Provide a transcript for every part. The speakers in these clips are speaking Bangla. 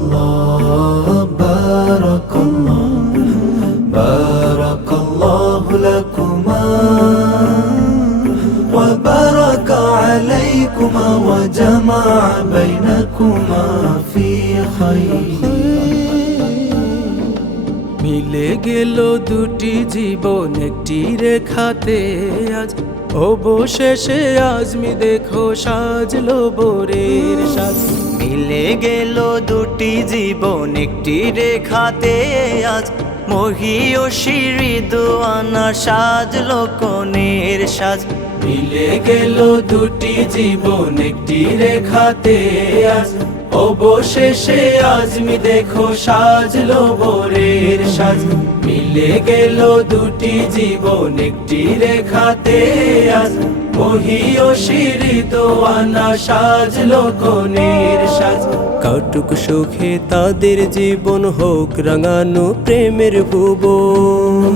Barakallah, barakallah, barakallahu lakuma wa baraka alaykuma wa jama'a baynakuma fi khayr। মিলে গেল দুটি জীবন একটি রেখাতে আজ, অবশেষে আজমি দেখো সাজলো বোরের সাজ। মিলে গেল দুটি জীবন একটি রেখাতে আজ, মহিয়সী ঋতুয়ানা সাজলো কনের সাজ। মিলে গেল দুটি জীবন একটি রেখাতে আজ, অবশেষে আজমি দেখো সাজলো বোরের সাজ। মিলে গেল দুটি জীবন একটি রেখাতে আজ, মহিয়সী ঋতুয়ানা সাজলো কনের সাজ। কাটুক সুখে তাদের জীবন, হোক রাঙানো প্রেমের ভুবন।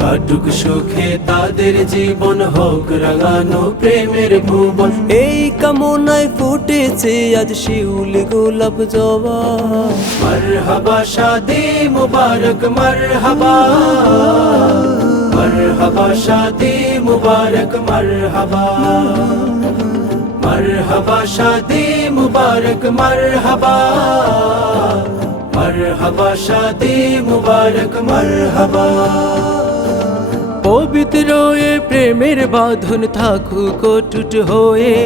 কাটুক সুখে তাদের জীবন, হোক রাঙানো প্রেমের ভুবন। এই কামনায় ফুটেছে আজ শিউলি গোলাপ জবা। মারহাবা শাদি মুবারক মারহাবা, মারহাবা শাদি মুবারক মারহাবা, মারহাবা শাদি মুবারক মারহাবা, মারহাবা শাদি মুবারক মারহাবা। পবিত্র এ প্রেমের বাঁধন থাকুক অটুট হয়ে,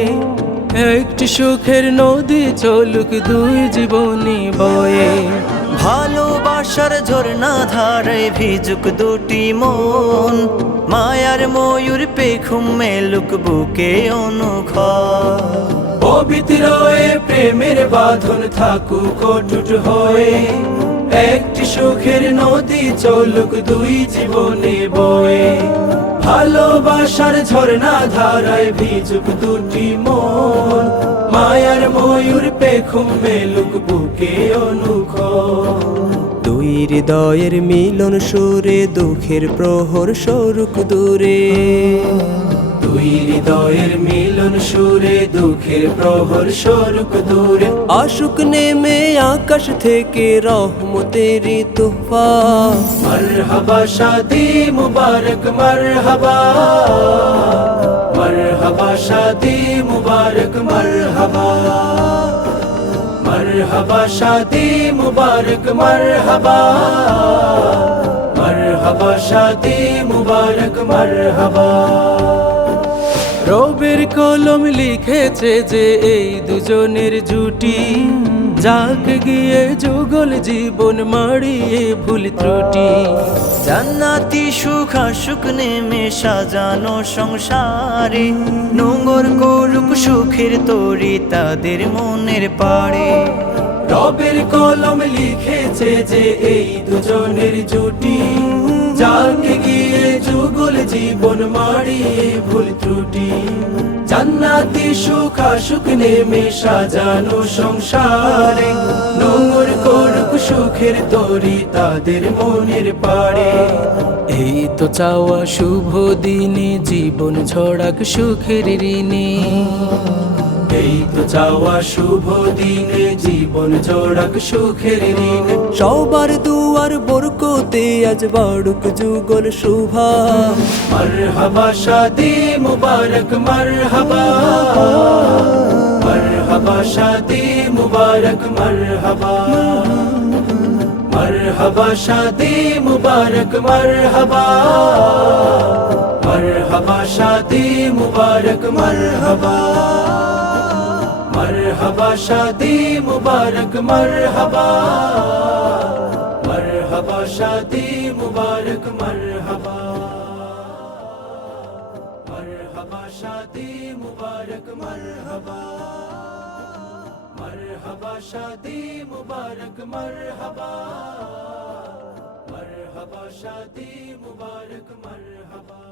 একটি সুখের নদী চলুক দুই জীবনে বয়ে। ভালোবাসার ঝর্ণা ধারে ভিজুক দুটি মন, মায়ার ময়ূর পেখুম মেলুক বুকে অনুক্ষণ। পবিত্র এ প্রেমের বাঁধন থাকুক অটুট হয়ে, একটি সুখের নদী চলুক দুই জীবনে বয়ে। ভালোবাসার ঝর্ণা ধারায় ভিজুক দুটি মন, মায়ার ময়ূর পেখুম মেলুক বুকে অনুক্ষণ। দুই হৃদয়ের মিলন সুরে দুঃখের প্রহর সরুক দূরে। দুই হৃদয়ের মিলন সুরে দুঃখের প্রহর সরুক দূরে। আশুক নেমে আকাশ থেকে রহমতের তোহফা। মারহাবা শাদি মুবারক মারহাবা, মারহাবা শাদি মুবারক মারহাবা, মারহাবা শাদি মুবারক মারহাবা, মারহাবা শাদি মুবারক মারহাবা। রবের কলম লিখেছে যে এই দুজনের জুটি, যাক গিয়ে যুগল জীবন মাড়িয়ে ভুল ত্রুটি। জান্নাতি সুখ আসুক নেমে সাজানো সংসারে, নোংর করুক সুখের তরি তাদের মনের পাড়ে। রবের কলম লিখেছে যে এই দুজনের জুটি, যাক গিয়ে যুগল জীবন মাড়িয়ে ভুল ত্রুটি। জান্নাতি সুখ আসুক নেমে সাজানো সংসারে, নোংর করুক সুখের তরি তাদের মনের পাড়ে। এই তো চাওয়া শুভ দিনে জীবন ঝড়াক সুখের ঋণে। এই তো চাওয়া শুভ দিনে জীবন জোড়াক সুখের ঋণ। সবার দুয়ার বরকতে আজ বাড়ুক যুগল শোভা। মারহাবা শাদি মুবারক মারহাবা, মারহাবা শাদি মুবারক মারহাবা, মারহাবা শাদি মুবারক মারহাবা, মারহাবা শাদি মুবারক মারহাবা, মারহাবা শাদি মুবারক মারহাবা, মারহাবা শাদি মুবারক মারহাবা, মারহাবা শাদি মুবারক মারহাবা, মারহাবা শাদি মুবারক মারহাবা, মারহাবা শাদি মুবারক মারহাবা।